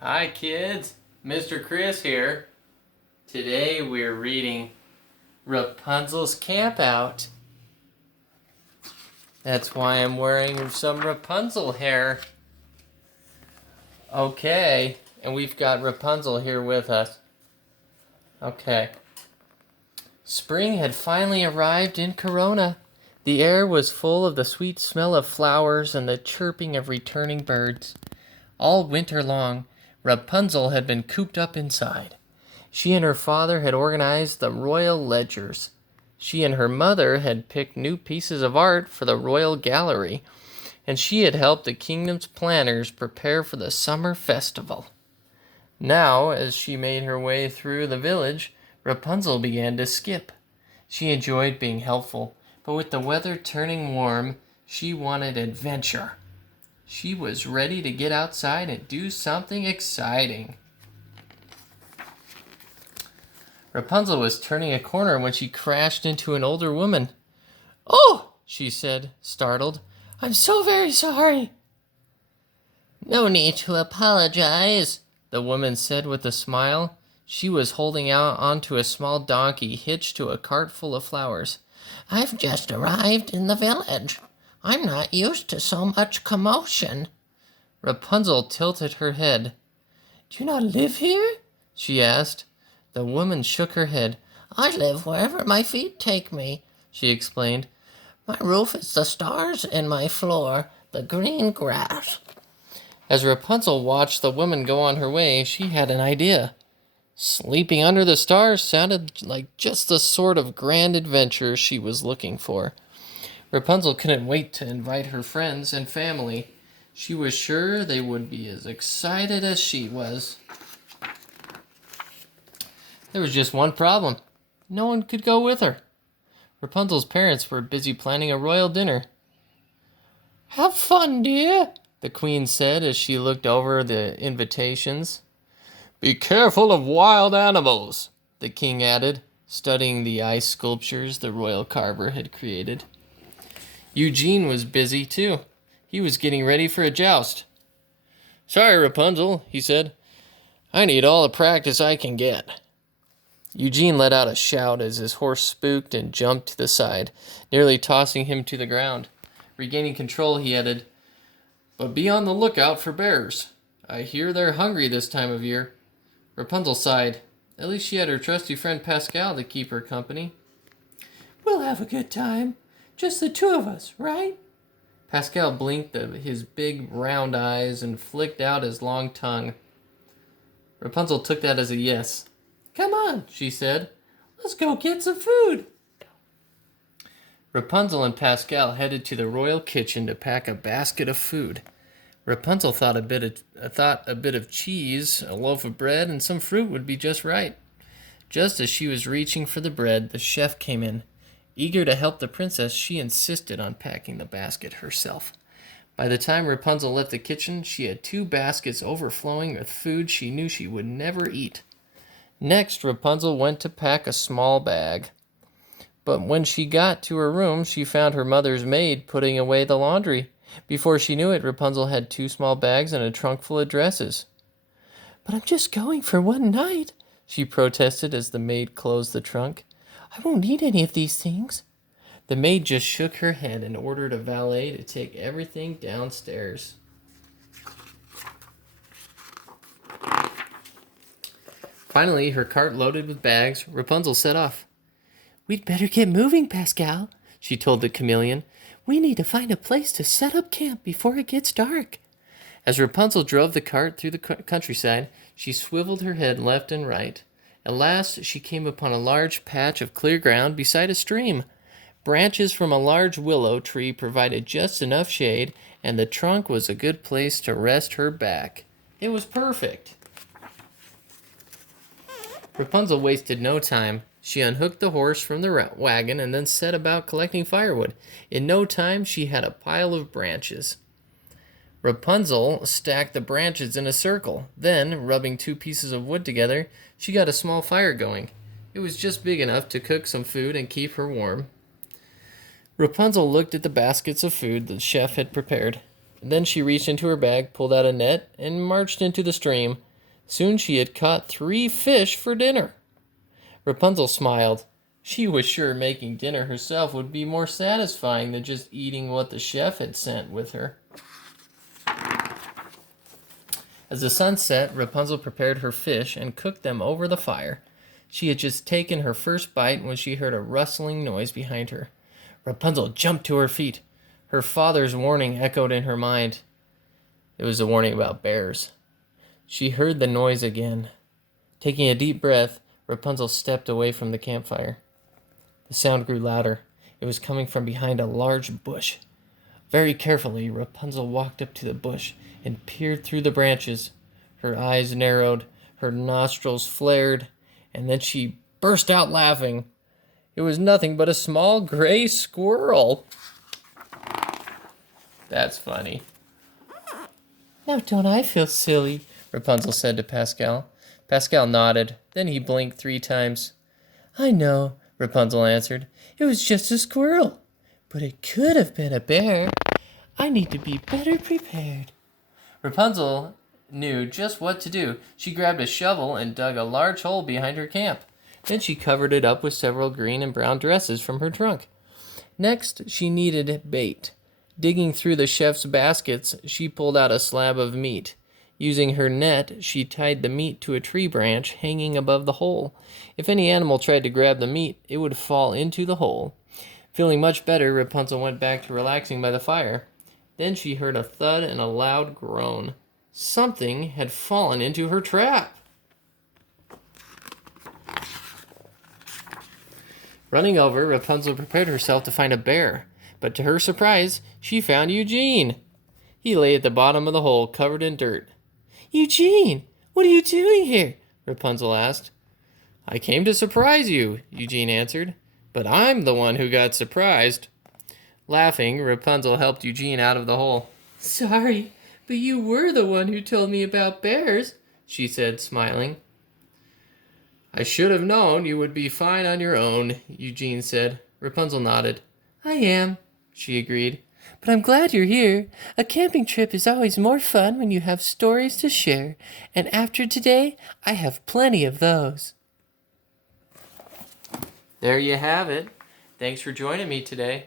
Hi kids, Mr. Chris here. Today we're reading Rapunzel's Campout. That's why I'm wearing some Rapunzel hair. Okay, and we've got Rapunzel here with us. Okay. Spring had finally arrived in Corona. The air was full of the sweet smell of flowers and the chirping of returning birds. All winter long, Rapunzel had been cooped up inside. She and her father had organized the royal ledgers. She and her mother had picked new pieces of art for the royal gallery, and she had helped the kingdom's planners prepare for the summer festival. Now, as she made her way through the village, Rapunzel began to skip. She enjoyed being helpful, but with the weather turning warm, she wanted adventure. She was ready to get outside and do something exciting. Rapunzel was turning a corner when she crashed into an older woman. "Oh," she said, startled. "I'm so very sorry." "No need to apologize," the woman said with a smile. She was holding out onto a small donkey hitched to a cart full of flowers. "I've just arrived in the village. I'm not used to so much commotion." Rapunzel tilted her head. "Do you not live here?" she asked. The woman shook her head. "I live wherever my feet take me," she explained. "My roof is the stars and my floor, the green grass." As Rapunzel watched the woman go on her way, she had an idea. Sleeping under the stars sounded like just the sort of grand adventure she was looking for. Rapunzel couldn't wait to invite her friends and family. She was sure they would be as excited as she was. There was just one problem. No one could go with her. Rapunzel's parents were busy planning a royal dinner. "Have fun, dear," the queen said as she looked over the invitations. "Be careful of wild animals," the king added, studying the ice sculptures the royal carver had created. Eugene was busy, too. He was getting ready for a joust. "Sorry, Rapunzel," he said. "I need all the practice I can get." Eugene let out a shout as his horse spooked and jumped to the side, nearly tossing him to the ground. Regaining control, he added, "But be on the lookout for bears. I hear they're hungry this time of year." Rapunzel sighed. At least she had her trusty friend Pascal to keep her company. "We'll have a good time. Just the two of us, right?" Pascal blinked his big round eyes and flicked out his long tongue. Rapunzel took that as a yes. "Come on," she said. "Let's go get some food." Rapunzel and Pascal headed to the royal kitchen to pack a basket of food. Rapunzel thought a bit of cheese, a loaf of bread, and some fruit would be just right. Just as she was reaching for the bread, the chef came in. Eager to help the princess, she insisted on packing the basket herself. By the time Rapunzel left the kitchen, she had 2 baskets overflowing with food she knew she would never eat. Next, Rapunzel went to pack a small bag. But when she got to her room, she found her mother's maid putting away the laundry. Before she knew it, Rapunzel had 2 small bags and a trunk full of dresses. "But I'm just going for one night," she protested as the maid closed the trunk. "I won't need any of these things." The maid just shook her head and ordered a valet to take everything downstairs. Finally, her cart loaded with bags, Rapunzel set off. "We'd better get moving, Pascal," she told the chameleon. "We need to find a place to set up camp before it gets dark." As Rapunzel drove the cart through the countryside, she swiveled her head left and right. At last, she came upon a large patch of clear ground beside a stream. Branches from a large willow tree provided just enough shade, and the trunk was a good place to rest her back. It was perfect. Rapunzel wasted no time. She unhooked the horse from the wagon and then set about collecting firewood. In no time, she had a pile of branches. Rapunzel stacked the branches in a circle. Then, rubbing 2 pieces of wood together, she got a small fire going. It was just big enough to cook some food and keep her warm. Rapunzel looked at the baskets of food the chef had prepared. Then she reached into her bag, pulled out a net, and marched into the stream. Soon she had caught 3 fish for dinner. Rapunzel smiled. She was sure making dinner herself would be more satisfying than just eating what the chef had sent with her. As the sun set, Rapunzel prepared her fish and cooked them over the fire. She had just taken her first bite when she heard a rustling noise behind her. Rapunzel jumped to her feet. Her father's warning echoed in her mind. It was a warning about bears. She heard the noise again. Taking a deep breath, Rapunzel stepped away from the campfire. The sound grew louder. It was coming from behind a large bush. Very carefully, Rapunzel walked up to the bush and peered through the branches. Her eyes narrowed, her nostrils flared, and then she burst out laughing. It was nothing but a small gray squirrel. That's funny. Now don't I feel silly, Rapunzel said to Pascal. Pascal nodded. Then he blinked 3 times. I know, Rapunzel answered. It was just a squirrel. But it could have been a bear. I need to be better prepared. Rapunzel knew just what to do. She grabbed a shovel and dug a large hole behind her camp. Then she covered it up with several green and brown dresses from her trunk. Next, she needed bait. Digging through the chef's baskets, she pulled out a slab of meat. Using her net, she tied the meat to a tree branch hanging above the hole. If any animal tried to grab the meat, it would fall into the hole. Feeling much better, Rapunzel went back to relaxing by the fire. Then she heard a thud and a loud groan. Something had fallen into her trap. Running over, Rapunzel prepared herself to find a bear. But to her surprise, she found Eugene. He lay at the bottom of the hole, covered in dirt. Eugene, what are you doing here? Rapunzel asked. I came to surprise you, Eugene answered. But I'm the one who got surprised. Laughing, Rapunzel helped Eugene out of the hole. Sorry, but you were the one who told me about bears, she said, smiling. I should have known you would be fine on your own, Eugene said. Rapunzel nodded. I am, she agreed. But I'm glad you're here. A camping trip is always more fun when you have stories to share. And after today, I have plenty of those. There you have it. Thanks for joining me today.